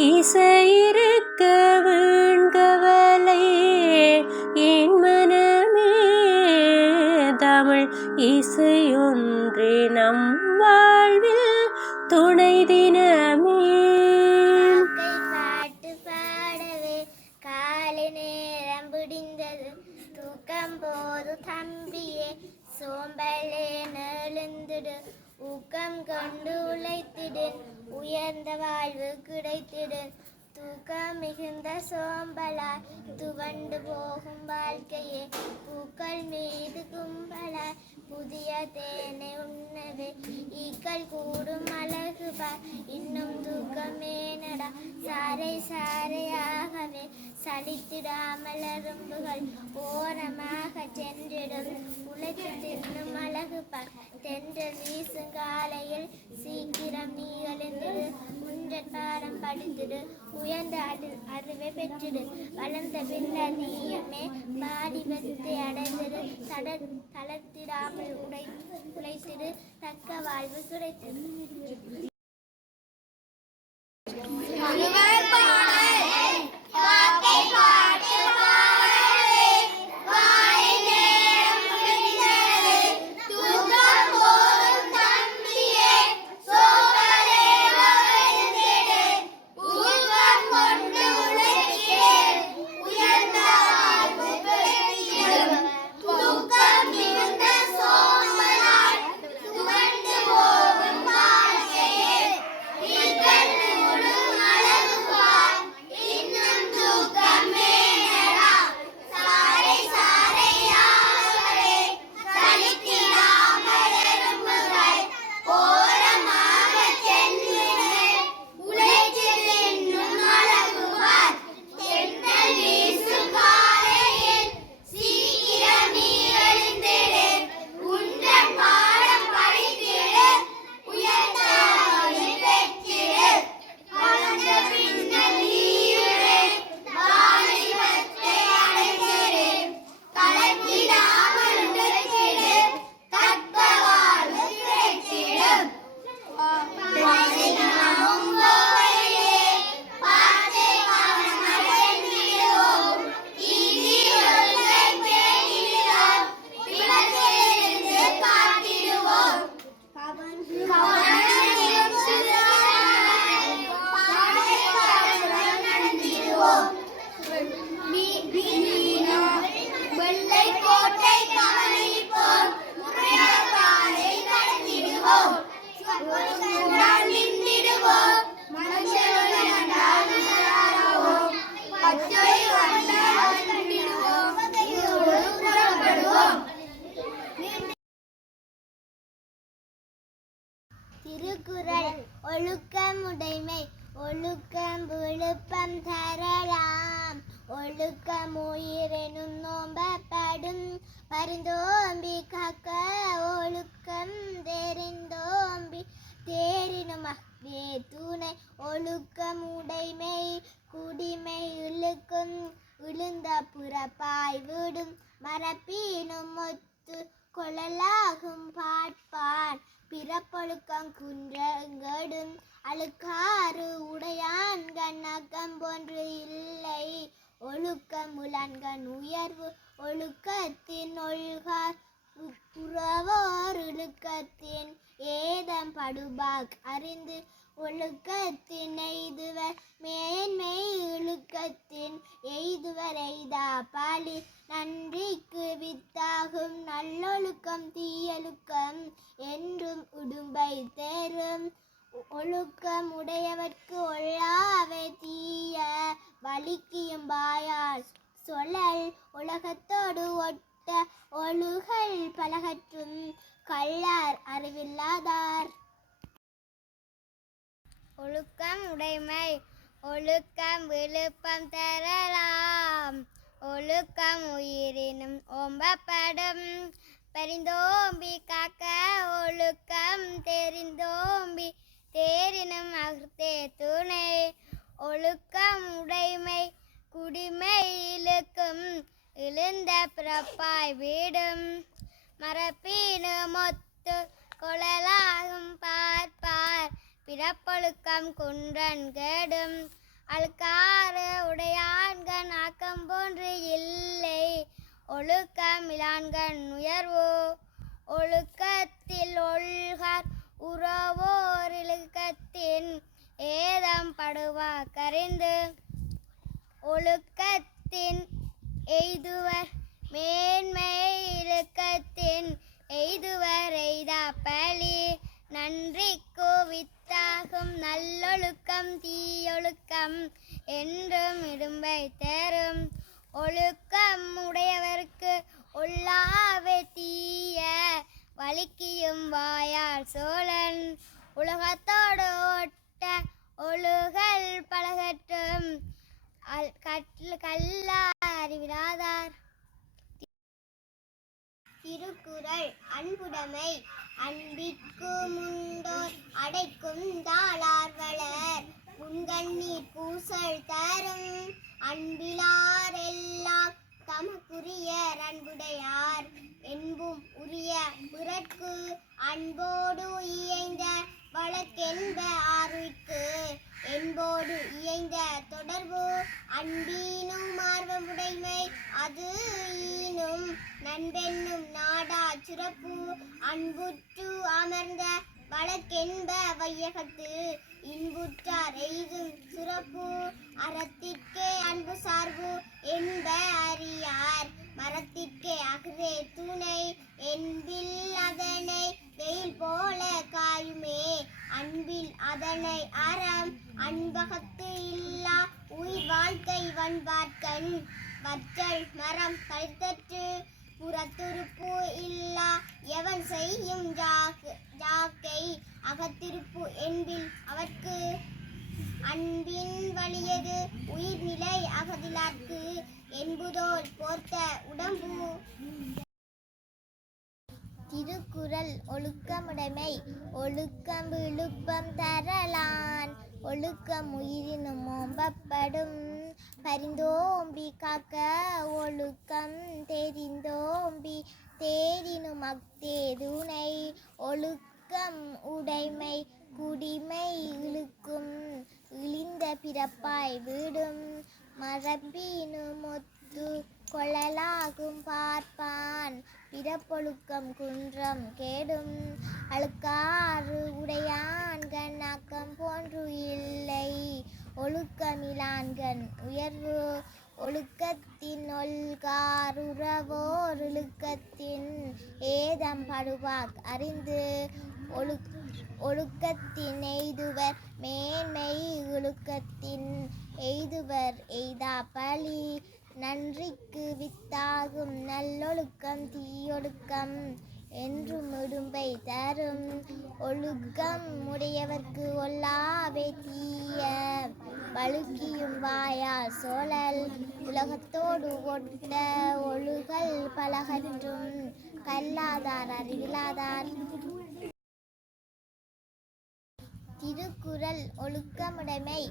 இசையிருக்க வீண்கவலை என் மனமே தமிழ் இசையொன்றே நம் வாழ்வில் துணை தினமே. பாட்டு பாடவே காலை நேரம் பிடிந்தது தூக்கம் போது தம்பியே சோம்பலே நெழுந்திடு ஊக்கம் கொண்டு உழைத்திடு உயர்ந்த வாழ்வு கிடைத்திடு தூக்கம் மிகுந்த சோம்பலாய் துவண்டு போகும் வாழ்க்கையே பூக்கள் மீது கும்பலாய் புதிய தேனை உண்ணவே ஈக்கள் கூடும் அழகு பார் இன்னும் தூக்கமே நட சாரை சாரையாகவே சலித்திடாமல் அரும்புகள் ஓரமாக சென்றிடும் உழைத்து தின்னும் அழகு பார் தென்றல் வீசும் காலையில் சீக்கிரம் நீ எழுந்திடு முன்றற்பாடம் படித்திடு உயர்ந்த அறிவை பெற்றிடு வளர்ந்த பின்னர் நீயுமே பாடிவத்தை அடைந்திடு தளர்த்திடாமல் உழைத்திடு தக்க வாழ்வு கிடைத்திடு. திருக்குறள் ஒழுக்கமுடைமை ஒழுக்கம் விழுப்பம் தரலாம் ஒழுக்கம் உயிரெனும் நோம்பப்படும் பரிந்தோம்பி காக்க ஒழுக்கம் தெரிந்தோம்பி தேரினும் அஃதே துணை ஒழுக்கம் உடைமை குடிமை இழுக்கும் விழுந்த புறப்பாய் விடும் மரப்பினும் ஒத்து கொள்ளலாகும் பாட்பான் பிறப்பொழுக்கம் குன்றங்கடும் அழுக்காறு உடையான் கண்ணக்கம் போன்று இல்லை ஒழுக்கம் உலன்கண் உயர்வு ஒழுக்கத்தின் ஒழுகார் புறவோர் ஒழுக்கத்தின் ஏதம் படுபாக் அறிந்து ஒழுக்கத்தின் எய்துவர் மேன்மை ஒழுக்கத்தின் எய்துவர் எய்தா பாலி நன்றிக்கு வித்தாகும் நல்லொழுக்கம் தீயொழுக்கம் என்றும் உடும்பை தேரும் ஒழுக்கம் உடையவர்க்கு ஒள்ளாவை தீய வலிக்கியும் வாயால் சொல்லல் உலகத்தோடு ஒட்ட ஒழுகல் பலகற்றும் கள்ளார் அறிவில்லாதார். ஒழுக்கம் உடைமை ஒழுக்கம் விழுப்பம் தரலாம் ஒழுக்கம் உயிரினும் ஓம்பப்படும் பரிந்தோம்பி காக்க ஒழுக்கம் தெரிந்தோம்பி தேரினும் அஃதே துணை ஒழுக்கம் உடைமை குடிமை இழுக்கும் இழுந்த பிறப்பாய் வீடும் மரப்பினும் ஒத்து கொள்ளலாகும் பார்ப்பார் பிறப்பொழுக்கம் குன்றன் கேடும் அழுக்காறு உடையான்கண் ஆக்கம் போன்று இல்லை. ஒழுக்கம் இலான்கண் உயர்வு ஒழுக்கத்தில் ஒல்கார் உறவோர் இழுக்கத்தின் ஏதம் படுவா கறிந்து. ஒழுக்கத்தின் எய்துவர் மேன்மை இழுக்கத்தின் எய்துவர் எய்தா பழி. நன்றிக்கு வித்தாகும் நல்லொழுக்கம் தீயொழுக்கம் என்றும் இடும்பை தரும். ஒழுக்கம் உடையவர்க்கு ஒல்லாவே தீய வலிக்கியும் வாயால் சோழன். உலகத்தோடு ஒட்ட ஒழுகல் பலகற்றும் கல்லார் அறிவிலாதார். திருக்குறள் அன்புடைமை. அன்பிற்கு முண்டோர் அடைக்கும் தாளார் வளர் முன்கண்ணீர் பூசல் தரும். அன்பிலார் எல்லாம் தமக்குரிய அன்புடையார் என்பும் உரிய பிறர்க்கு அன்போடு இயைந்த வழக்கென்ப ஆர்விற்கு. என்போடு இயைந்த தொடர்பு அன்பீனும் ஆர்வமுடைமை அது ஈனும் நண்பென்னும் நாடா சிறப்பு. அன்புற்று அமர்ந்த வழக்கென்ப வையகத்து இன்புற்றார் எய்தும் சிறப்பு. அறத்திற்கே அன்பு சார்பு என்ப அறியார் மரத்திற்கே அஃதே துணை. என்பில் அதனை வெயில் போல காயுமே அன்பில் அதனை அறம். அன்பகத்து இல்லா உயிர் வாழ்க்கை வன்பார்க்கண் வற்றல் மரம் கழித்தற்று. புறத்துறுப்பு இல்லா எவன் செய்யும் ஜாக்கை அகத்திருப்பு என்பில் அவர்க்கு. அன்பின் வலியது உயிர்நிலை அகதிலார்க்கு என்புதோல் போர்த்த உடம்பு. திருக்குறள் ஒழுக்கமுடைமை. ஒழுக்கம் விழுப்பம் தரலான் ஒழுக்கம் உயிரினும் ஓம்பப்படும். பரிந்தோம்பி காக்க ஒழுக்கம் தெரிந்தோம்பி தேரினும் அஃதே துணை. ஒழுக்கம் உடைமை குடிமை இழுக்கும் இழிந்த பிறப்பாய் விடும். மரபினும் ஒத்து கொள்ளலாகும் பார்ப்பான் பிறப்பொழுக்கம் குன்றம் கேடும். அழுக்காறு உடையான்கண் ஆக்கம் போன்று இல்லை. ஒழுக்கமிலான்கண் உயர்வு ஒழுக்கத்தின் ஒல்கார் உறவோர் இழுக்கத்தின் ஏதம் படுவாக் அறிந்து. ஒழுக்கத்தின் எய்துவர் மேன்மை இழுக்கத்தின் எய்துவர் எய்தா பழி. நன்றிக்கு வித்தாகும் நல்லொழுக்கம் தீயொழுக்கம் என்றும் இடும்பை தரும். ஒழுக்கம் உடையவர்க்கு ஒல்லாவே தீய வழுக்கியும் வாயால் சோழல். உலகத்தோடு ஒட்ட ஒழுகல் பலகற்றும் கல்லாதார் அறிவிலாதார். திருக்குறள் ஒழுக்கமுடைமை.